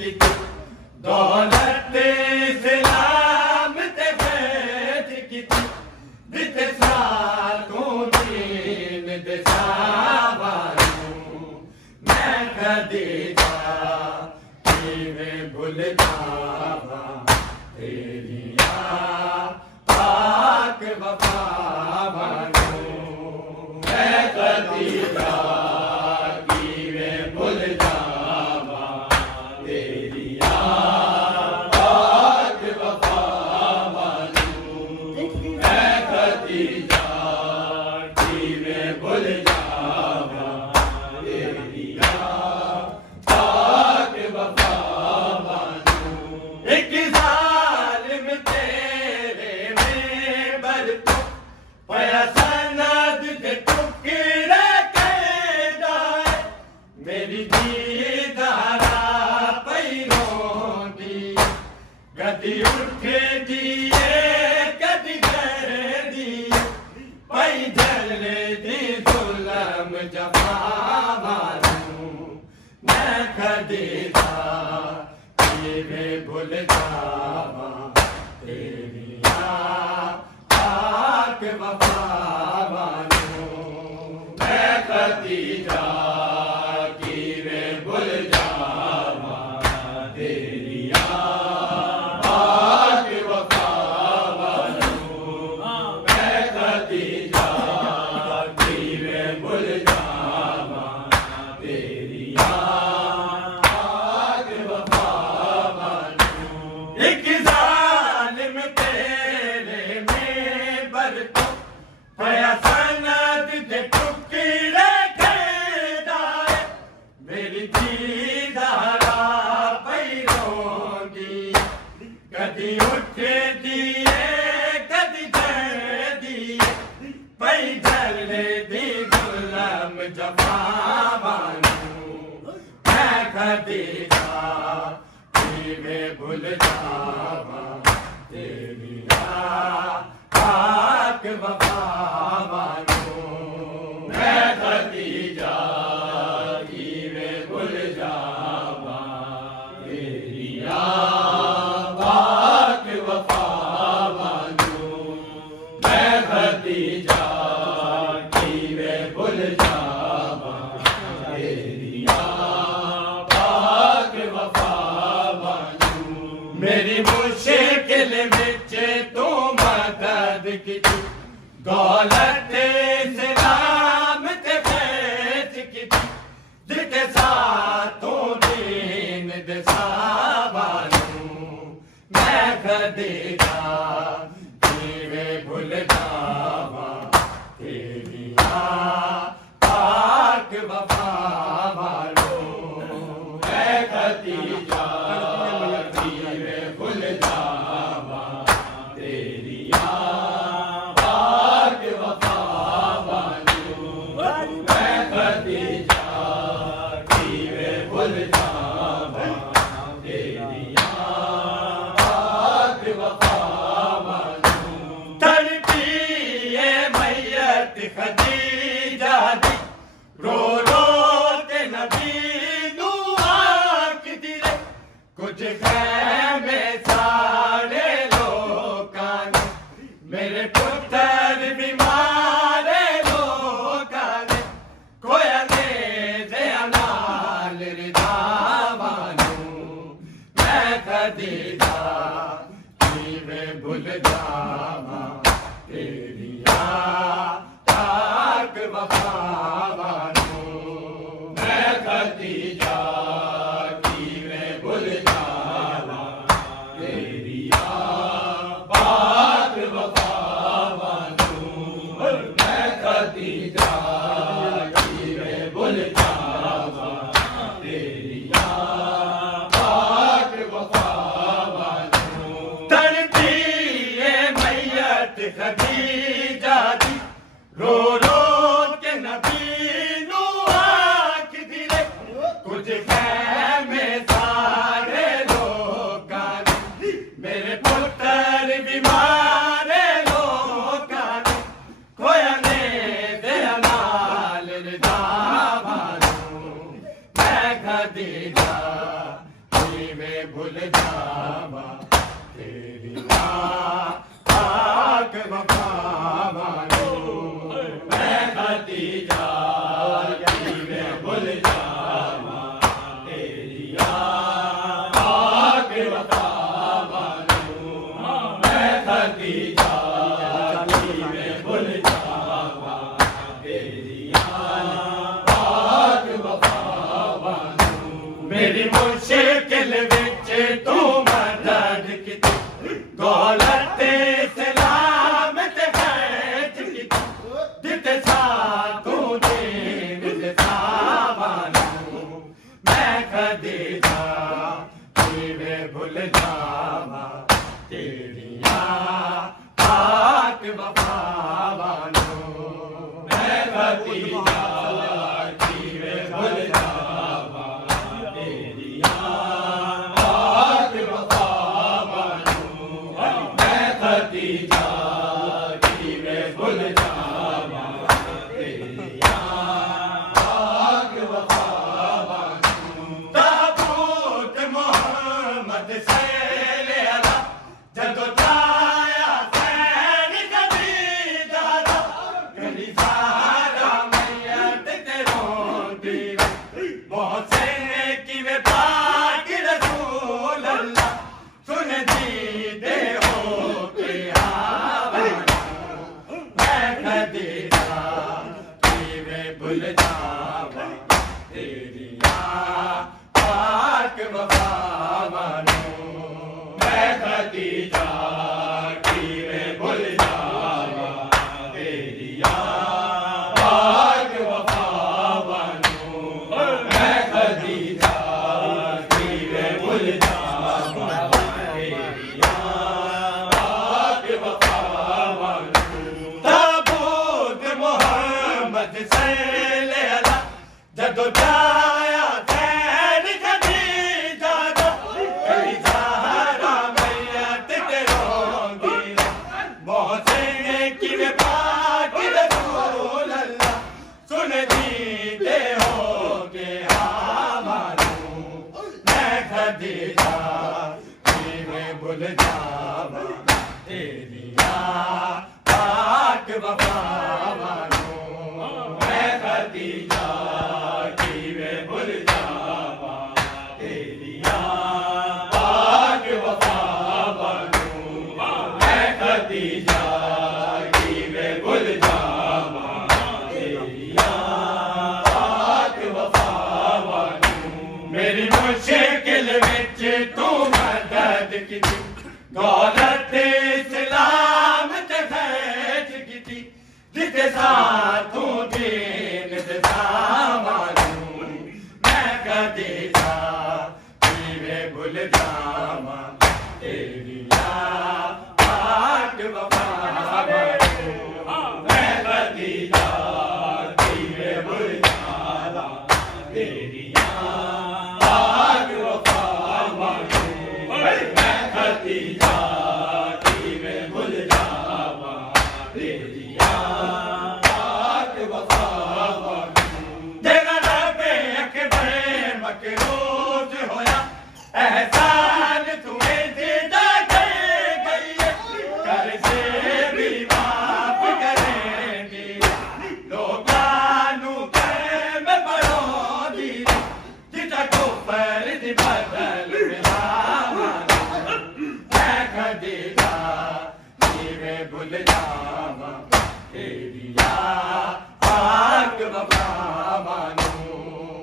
की दौलत इस्लाम ते फैज की दिते सातों दीन दे सावारू मैं खदीजा किवें भुल जावा तेरिया पाक वफा वारू मैं खदीजा किवें भुल जावा तेरिया पाक वफा वारू मैं खदीजा किवें भुल जावा तेरिया पाक वफा वारू एक जालिम तेरे में बरतो पया सनद दे टुकड़े कैदाए मेरी दीदारा पैरों दी गदी उठे दिए गदी कर दिए पै जले दी जुल्म जफा वारू मैं खदीजा किवें भुल जावा तेरिया पाक वफा वारू मैं खदीजा किवें भुल जावा तेरिया पाक वफा वारू मैं खदीजा किवें भुल जावा तेरिया पाक वफा वारू एक जालिम तेरे में बरतो पया सनद दे टुकड़े कैदाए मेरी दीदारा पैरों दी कदी उठे दिए कदी कर दिए पै जले दी जुल्म जफा वारू मैं खदीजा किवें भुल जावा तेरिया पाक वफा वारू मैं खदीजा किवें भुल जावा तेरिया पाक वफा वारू मैं खदीजा किवें भुल जावा तेरिया पाक वफा वारू मेरी मुश्किल विच तू मदद की दौलत इस्लाम ते फैज की दिते सातों दीन दे सावारू मैं खदीजा किवें भुल जावा तेरिया पाक वफा वारू मैं खदीजा किवें भुल जावा तेरिया पाक वफा वारू मैं खदीजा किवें भुल जावा तेरिया पाक वफा वारू तड़पी ये मैयत खदीजा दी रो रो ते नबी नू आखदी रे कुछ खैमे सारे लोकां ने मेरे पुत्तर बीमारे लोकां ने कोया ने दया नाल रिदावानू मैं खदीजा किवें भुल जावा तेरिया पाक वफा वारू मैं खदीजा किवें भुल जावा भूल जावा तेरी पाक वफा मानो मैं खदीजा की मैं भूल जावा तेरी पाक वफा मानो मैं खदीजा की मैं भूल जावा तेरी पाक वफा मानो मेरी मुश्किल विच तू मदद की दौलत सलाम ते खैर की दिते सा तू दीन दे सावानो मैं खदीजा किवे भूल जावा तेरिया पाक वफा मानो मैं खदीजा किवे भूल जावा तेरिया पाक वफा मानो मैं खदीजा किवे भूल जावा तेरिया पाक वफा मानो ताबूत मोहम्मद सैले अला जदों जाया सैन खदीजा दा गली सारा मैयत ते रोंदी मोहसिन किवे पाक रसूल अल्लाह सुन दीदे हो के आवाज़ मैं खदीजा किवे भूल जावा तेरिया पाक वफा मानो मैं खदीजा किवे भूल जावा तेरिया पाक वफा मानो मैं खदीजा किवे भूल जावा तेरिया पाक वफा मानो ताबूत मोहम्मद सैले अला जदों जाया सैन खदीजा दा गली सारा मैयत ते रोंदी मोहसिन किवे पाक रसूल अल्लाह सुन दीदे हो के मानो मैं खदीजा किवे भूल जावा तेरिया पाक वफा मानो मैं खदीजा किवे भूल जावा तेरिया पाक वफा मानो मैं खदीजा किवे भूल जावा तेरिया पाक वफा मानो मेरी मुश्किल विच तू मदद की दौलत सलाम ते खैर की दिते सा तू दीन दे सावानो मैं खदीजा किवे भूल जावा तेरिया पाक वफा मानो मैं खदीजा किवे भूल जावा तेरिया पाक वफा मानो मैं खदीजा किवे भूल जावा तेरिया पाक वफा मानो तेरा रब्बे अकबर मकरूज होया एहसान तुम्हें दीदा कर गई कर से भी माफ करेंगी लोगानू कर में परोंदी जिता को पर दी बदल मिला मैं खदीजा किवे भूल जावा तेरिया पाक वफा मानो